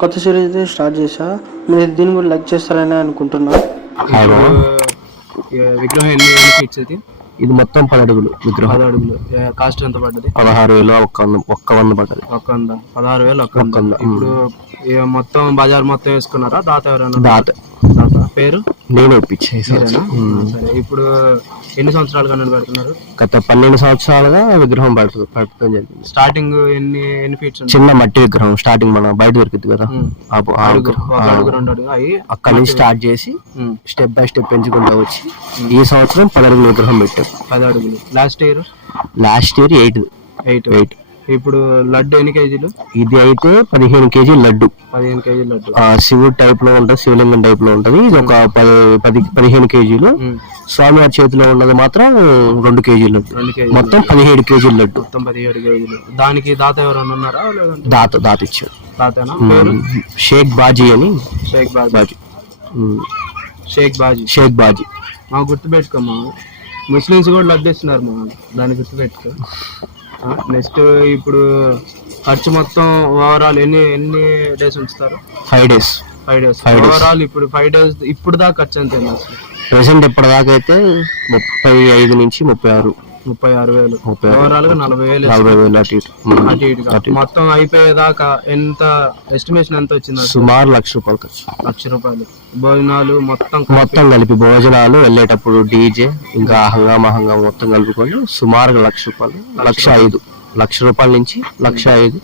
కొత్త సిరీస్ అయితే స్టార్ట్ చేశా. మీరు దీన్ని కూడా లైక్ చేస్తారని అనుకుంటున్నా. విగ్రహం ఎన్ని ఫీట్స్ ఇది? ఇది మొత్తం 10 అడుగులు విగ్రహం. 10 అడుగులు. కాస్ట్ ఎంత పడ్డది? 16,000 ఒక్క వంద పడ్డది. 16,000 ఒక్క వంద. ఇప్పుడు మొత్తం బజార్ మొత్తం వేసుకున్నారా? దాత ఎవరైనా? దాత పేరు నేను ఒప్పించేసాను. సరే, ఇప్పుడు ఎన్ని సంవత్సరాలుగా పెడుతున్నారు? గత 12 సంవత్సరాలుగా విగ్రహం పెట్టడం జరిగింది. స్టార్టింగ్ ఎన్ని ఫీట్స్? చిన్న మట్టి విగ్రహం స్టార్టింగ్ మన బయట దొరికింది కదా, అడుగు 2 అడుగు అక్కడి నుంచి స్టార్ట్ చేసి స్టెప్ బై స్టెప్ పెంచుకుంటూ వచ్చి ఈ సంవత్సరం 10 అడుగుల విగ్రహం పెట్టాం. 10 అడుగులు. Last year 8. ఇప్పుడు లడ్డు ఎన్ని కేజీలు? ఇది అయితే 15 కేజీలు లడ్డు. 15 కేజీలు లడ్డు. శివుడు టైప్ లో ఉంటది, శివలింగం టైప్ లో ఉంటది. ఇది ఒక 15 కేజీలు. స్వామివారి చేతిలో ఉన్నది మాత్రం 2 కేజీలు. మొత్తం 17 కేజీలు లడ్డు. 17 కేజీలు. దానికి దాత ఎవరైనా ఉన్నారా? దాత ఇచ్చాడు. దాతేనా? షేక్ బాజీ అని. షేక్ బాజీ గుర్తు పెట్టుకోమా. ముస్లిమ్స్ కూడా లడ్డు ఇస్తున్నారు మా, దాన్ని గుర్తు పెట్టుకో. నెక్స్ట్ ఇప్పుడు ఖర్చు మొత్తం ఓవరాల్ ఎన్ని డేస్ ఉంచుతారు? 5 డేస్. ఓవరాల్ ఇప్పుడు 5 డేస్ ఇప్పుడు దాకా ఖర్చు ఎంత అసలు? ప్రెసెంట్ ఇప్పటిదాకా అయితే 35 నుంచి 36,000. ఓవరాల్ గా 40,000 అటు ఇటు. మొత్తం అయిపోయేదాకా ఎంత ఎస్టిమేషన్ ఎంత వచ్చింది? సుమారు ₹1,00,000 ఖర్చు. ₹1,00,000. భోజనాలు మొత్తం కలిపి భోజనాలు, వెళ్ళేటప్పుడు డీజే ఇంకా హంగామా మొత్తం కలుపుకొని సుమారుగా ₹1,00,000, ₹1,05,000 నుంచి ₹1,05,000